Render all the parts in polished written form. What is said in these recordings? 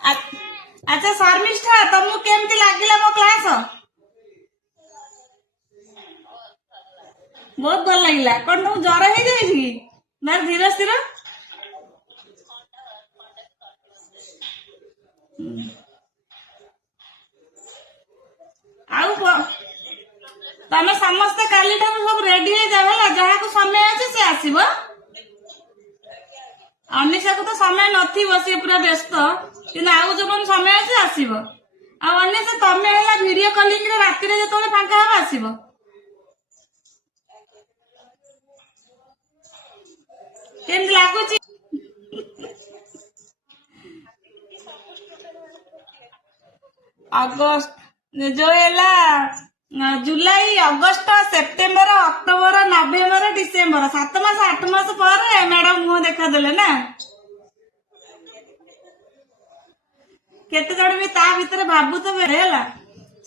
अच्छा शर्मिष्ठा तुमको केमती लागिला मो क्लास बहुत भल लगिला कौन तुम ज्वर हो जाए ना धीरे स्थिर आउ तमें समस्ते काली सब रेडी हो जाओ जहाँ को समय अच्छे सी आसब अनिशा को तो समय नथिबो सी पूरा व्यस्त कि आउ जो समय अच्छे आसब अनिशा तमें है वीडियो कॉलिंग राति जो फांका हम आसब केमती लगुच अगस्त जो है जुलाई अगस्त सेप्टेम्बर अक्टोबर नवेम्बर डिसेम्बर 7 मास 8 मास पर मैडम मुह देखा देले ना केते जण भी ता भीतर भाबु तो बेरे हला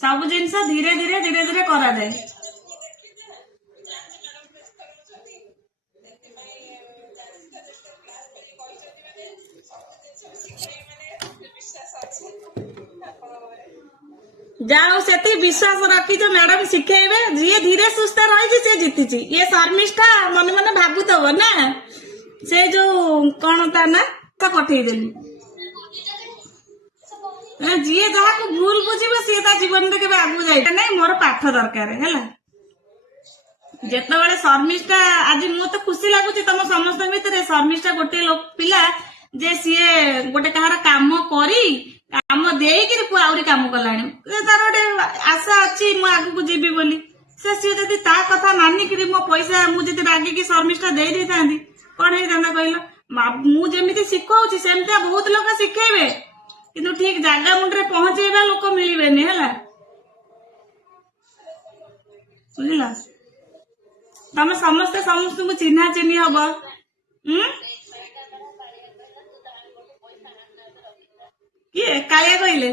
सब जिनस धीरे धीरे धीरे धीरे करा जाए जाओ से विश्वास रखी जो मैडम शिखेबे जी धीरे सुस्थ रही से जीति ये शर्मिष्ठा मन मन भाबुव ना से जो कौन ता ना तो पठेदेली जी जहाँ को भूल बुझे सी जीवन में के आगू जाए ना मोर पाठ दरकार है जिते शर्मिष्ठा आज मुझे खुशी लगुच तुम समस्त भितर शर्मिष्ठा गोटे पिला जे सी गोटे कहार काम करी काम देकर आहरी काम कला तार गोटे आशा अच्छी मु आगू जीवी बोली से सी जब ता कथा मानिक मो पैसा मुझे रागिकी शर्मिष्ठा दे था कौन होता कहल मुझे शिखाऊँ सेमती बहुत लोग शिखेबे किंतु ठीक जगह मुंडे पहुंचेबा लोक मिलबे है बुझल तमें समस्ते समस्त को चिन्हा चिन्ही हम किए कालिया कहले